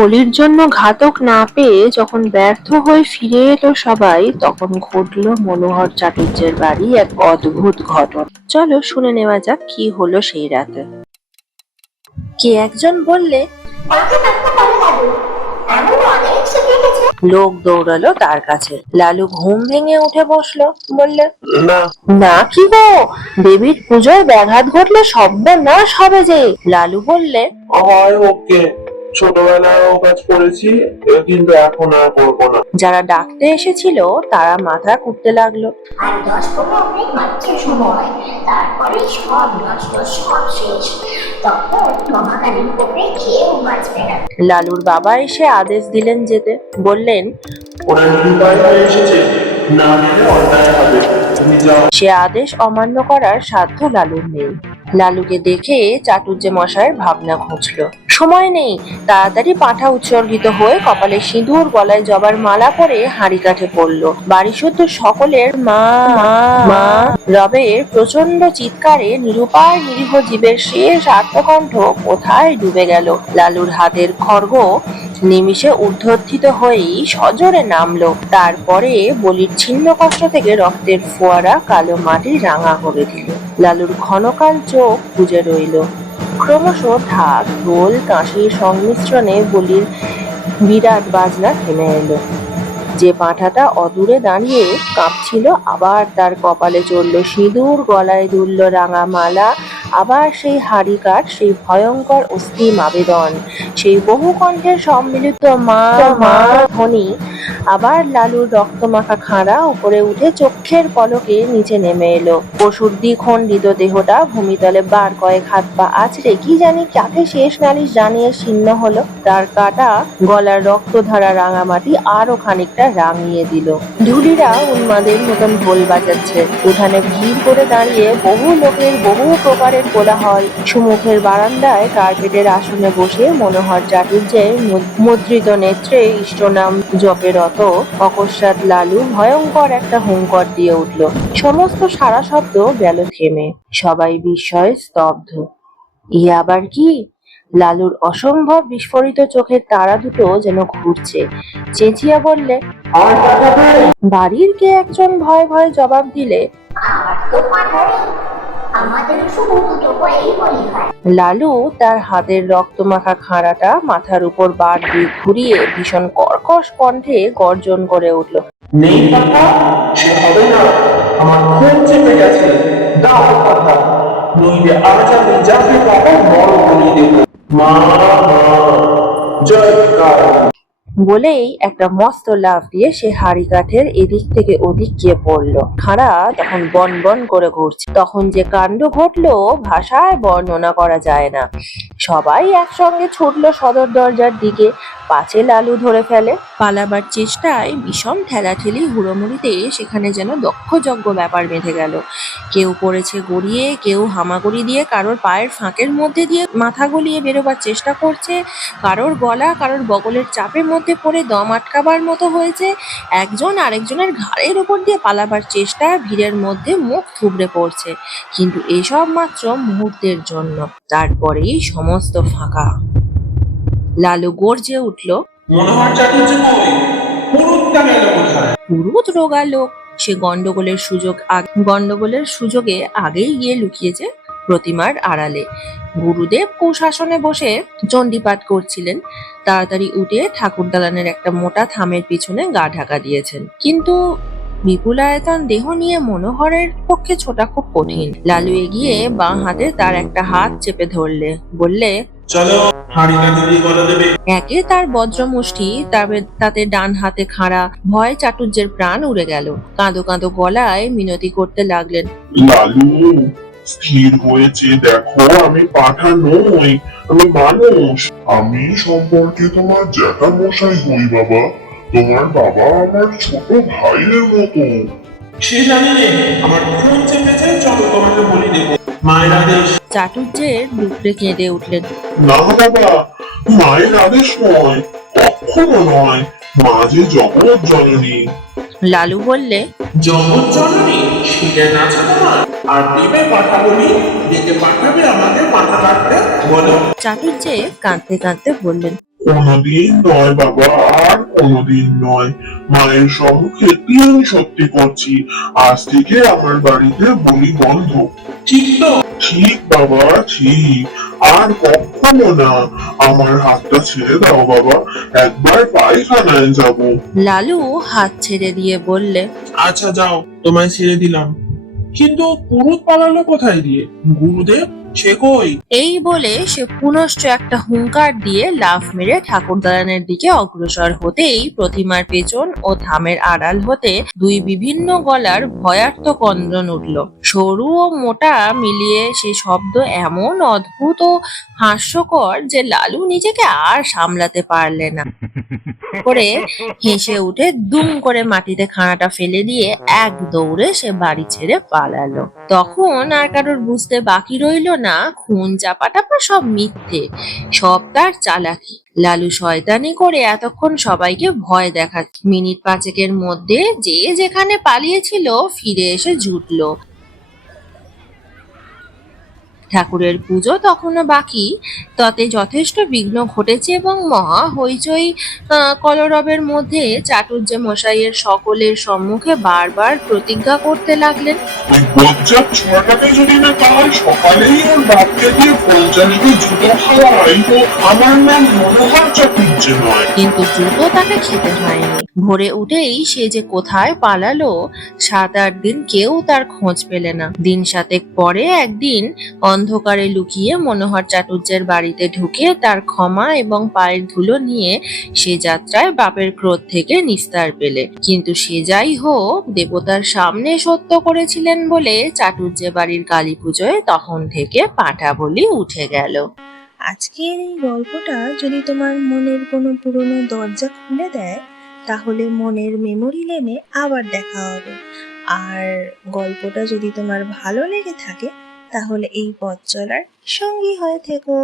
বলির জন্য ঘাতক না পেয়ে যখন ব্যর্থ হয়ে ফিরে এলো সবাই, তখন ঘটলো মনোহর চাটুর্যের বাড়ি এক অদ্ভুত ঘটনা। চলো শুনে নেওয়া যাক কি হলো সেই রাতে। কে একজন বললে, লোক দৌড়ালো তার কাছে। লালু ঘুম ভেঙে উঠে বসলো, বললে, না না কি গো, দেবীর পুজোয় ব্যাঘাত ঘটলে সর্বনাশ হবে যে। লালু বললে, হয় ওকে, ছোটবেলায়ও কাজ করেছি, কিন্তু এখন আর করবো না। যারা ডাকতে এসেছিল তারা মাথা কুটতে লাগলো। আর 10-15 মিনিট মাত্র সময়, তারপরে সব নষ্ট, সব শেষ। তখন মহাকালীর কোপে কেউ বাঁচবে না। লালুর বাবা এসে আদেশ দিলেন যেতে। বললেন, ওরা নিরুপায় হয়ে এসেছে, না গেলে অন্যায় হবে, তুমি যাও। সে আদেশ অমান্য করার সাধ্য লালুর নেই। লালুকে দেখে চাটুর্যে মশাইয়ের ভাবনা ঘুচলো। সময় নেই, তাড়াতাড়ি পাঁঠা উৎসর্গিত হয়ে কপালে সিঁদুর, গলায় জবার মালা পরে হাঁড়ি কাঠে পড়লো। বাড়ি শুদ্ধ সকলের মা মা মা রবের প্রচন্ড চিৎকারে নিরুপায় নিরীহ জীবের শেষ আত্মকণ্ঠ কোথায় ডুবে গেল। লালুর হাতের খড়গ নিমিষে ঊর্ধ্বত্থিত হয়েই সজোরে নামলো। তারপরে বলির ছিন্ন কষ্ট থেকে রক্তের ফোয়ারা কালো মাটি রাঙা করে দিল। লালুর ক্ষণকাল চোখ বুজে রইল। ক্রমশ ঢাক, ঢোল, কাঁসির সংমিশ্রণে বলির বিরাট বাজনা থেমে এলো। যে পাঁঠাটা অদূরে দাঁড়িয়ে কাঁপছিল, আবার তার কপালে চড়ল সিঁদুর, গলায় দুলল রাঙা মালা। আবার সেই হাড়ি কাঠ, সেই ভয়ঙ্কর অস্থিম আবেদন, সেই বহু কণ্ঠের সম্মিলিত মা মা ধ্বনি। আবার লালুর রক্তমাখা খাঁড়া উপরে উঠে চোখের পলকে নিচে নেমে এলো। পশুর দ্বিখণ্ডিত দেহটা ভূমিতলে বার কয়েক হাত পা আছড়ে কি জানি কাকে শেষ নালিশ জানিয়ে ছিন্ন হলো। তার কাটা গলার রক্তধারা রাঙামাটি আরো খানিকটা রাঙিয়ে দিল। ঢুলিরা উন্মাদের মতন ঢোল বাজাচ্ছে। উঠানে ভিড় করে দাঁড়িয়ে বহু লোকের বহু প্রকারের কোলাহল। সুমুখের বারান্দায় কার্পেটের আসনে বসে মনোহর চাটুর্যের মুদ্রিত নেত্রে ইষ্টনাম জপে রত অকস্মাৎ লালু ভয়ঙ্কর একটা হুঙ্কার দিয়ে উঠল। সমস্ত সারা শব্দ গেল থেমে। সবাই বিস্ময়ে স্তব্ধ। ই আবার কি? লালুর অসম্ভব বিস্ফোরিত চোখের তারা দুটো যেন ঘুরছে। চেঁচিয়ে বললে, বাড়ির কে একজন ভয়ে ভয়ে জবাব দিলে, আর তো পাঠারে, আমাদের শুধু দুটো পায়েই বলি হয়। লালু তার হাতের রক্তমাখা খাঁড়াটা মাথার উপর বার দিয়ে ঘুরিয়ে ভীষণ কর্কশ কণ্ঠে গর্জন করে উঠল, নেই কথা, সে হবে না, আমার খুন চেপে গেছে, দাও কথা, নইলে আজ আমি যাকে পাবো বড় বলি দেব। মা মা জয় কাল। বলেই একটা মস্ত লাফ দিয়ে সে হাড়ি কাঠের এদিক থেকে ওদিক গিয়ে পড়লো। খাঁড়া তখন বন বন করে ঘুরছে। তখন যে কাণ্ড ঘটলো ভাষায় বর্ণনা করা যায় না। সবাই একসঙ্গে ছুটলো সদর দরজার দিকে, পাছে লালু ধরে ফেলে। পালাবার চেষ্টায় বিষম ঠেলাঠেলি হুড়োমুড়িতে সেখানে যেন দক্ষযজ্ঞ ব্যাপার বেঁধে গেল। কেউ পড়েছে গড়িয়ে, কেউ হামাগুড়ি দিয়ে কারোর পায়ের ফাঁকের মধ্যে দিয়ে মাথা গলিয়ে বেরোবার চেষ্টা করছে, কারোর গলা কারোর বগলের চাপের মধ্যে পড়ে দম আটকাবার মতো হয়েছে। একজন আরেকজনের ঘাড়ের উপর দিয়ে পালাবার চেষ্টা, ভিড়ের মধ্যে মুখ থুবড়ে পড়ছে। কিন্তু এসব মাত্র মুহূর্তের জন্য, তারপরেই সমস্ত ফাঁকা। লালু গর্জে উঠল, মনোহর চাটুর্য কই? পুরুতটা গেল কোথায়? পুরুত রোগা লোক। সে গন্ডগোলের সুযোগে আগেই গিয়ে লুকিয়েছে প্রতিমার আড়ালে। গুরুদেব কুশাসনে বসে চণ্ডীপাঠ করছিলেন। তাড়াতাড়ি উঠে ঠাকুর দালানের একটা মোটা থামের পিছনে গা ঢাকা দিয়েছেন। কিন্তু বিপুলায়তন দেহ নিয়ে মনোহরের পক্ষে ছোটা খুব কঠিন। লালু এগিয়ে বাঁ হাতে তার একটা হাত চেপে ধরলে, বললে, চলো, হাঁড়ি কাঠি দিয়ে গলা দেবে। একে তার বজ্রমুষ্টি, তাতে ডান হাতে খাঁড়া। ভয় চাটুর্যের প্রাণ উড়ে গেল। কাঁদো কাঁদো গলায় মিনতি করতে লাগলেন, লালু, স্থির হয়েছে দেখো, আমি পাঠা নই, আমি মানুষ। আমি সম্পর্কে তোমার জ্যাঠা মশাই হই বাবা। তোমার বাবা আমার ছোট ভাইয়ের মতো। সে জানি নে, আমার খুন চেপেছে, চলো তোমাকে বলি দেবো। মায়ের আদেশ। চাটুর্যের ডুকরে কেঁদে উঠলেন, না বাবা, মায়ের আদেশ নয়, কখনো নয়। মা যে জগৎ জননী। লালু বললে, জগৎ জননী সেটা নাচা তোমার, আর দেবে পাঠা বলি, ডেকে পাঠাবে আমাদের মাথা কাটতে, বলো। চাটুর্যে কাঁদতে কাঁদতে বললেন, কোনোদিন নয় বাবা, আর কোনোদিন নয়। মায়ের সম্মুখে 3 সত্যি করছি, আজ থেকে আমার বাড়িতে বলি বন্ধ। ঠিক তো? ঠিক বাবা, ঠিক। আর কখনো না। আমার হাতটা ছেড়ে দাও বাবা, একবার পায়খানায় যাবো। লালু হাত ছেড়ে দিয়ে বললে, আচ্ছা যাও, তোমায় ছেড়ে দিলাম। কিন্তু পুরুত পালালো কোথায় দিয়ে? গুরুদেব সে কই? এই বলে সে পুনশ্চ একটা হুংকার দিয়ে লাফ মেরে ঠাকুরদালানের দিকে অগ্রসর হতেই প্রতিমার পেছন ও থামের আড়াল হতে দুই বিভিন্ন গলার ভয়ার্থ ক্রন্দন উঠল। সরু ও মোটা মিলিয়ে সে শব্দ এমন অদ্ভুত ও হাস্যকর যে লালু নিজেকে আর সামলাতে পারলে না। করে হেসে উঠে দুম করে মাটিতে খানাটা ফেলে দিয়ে এক দৌড়ে সে বাড়ি ছেড়ে পালালো। তখন আর কারোর বুঝতে বাকি রইল না খুন চাপাটাপা সব মিথ্যে, সব তার চালাকি। লালু শয়তানি করে এতক্ষণ সবাইকে ভয় দেখাচ্ছে। মিনিট পাঁচেকের মধ্যে যে যেখানে পালিয়েছিল ফিরে এসে জুটলো। ঠাকুরের পুজো তখনও বাকি, তাতে যথেষ্ট বিঘ্ন ঘটেছে এবং মহা হইচই কলরবের মধ্যে চাটুর্যে মশাইয়ের সকলের সম্মুখে বারবার প্রতিজ্ঞা করতে লাগলেন। ওই বজ্জাত ছোড়াটাকে যদি না কাল সকালেই ওর বাপকে দিয়ে 50টি জুতো খাওয়াই, তো আমার নাম মনোহর চাটুর্য নয়। কিন্তু জুতো তাকে খেতে হয়নি। ভোরে উঠেই সে যে কোথায় পালালো, 7-8 দিন কেউ তার খোঁজ পেলে না। দিন 7 পরে একদিন অন্ধকারে লুকিয়ে মনোহর চাটুর্যের বাড়িতে ঢুকে তার ক্ষমা এবং পায়ের ধুলো নিয়ে সে যাত্রায় বাপের ক্রোধ থেকে নিস্তার পেলে। কিন্তু সে যাই হোক, দেবতার সামনে সত্য করেছিলেন বলে চাটুর্যে বাড়ির কালী পুজোয় তখন থেকে পাঁঠা বলি উঠে গেল। আজকের এই গল্পটা যদি তোমার মনের কোনো পুরনো দরজা খুলে দেয়, তাহলে মনের মেমোরি লেনে আবার দেখা হবে। আর গল্পটা যদি তোমার ভালো লেগে থাকে, তাহলে এই পথ চলার সঙ্গী হয়ে থেকো।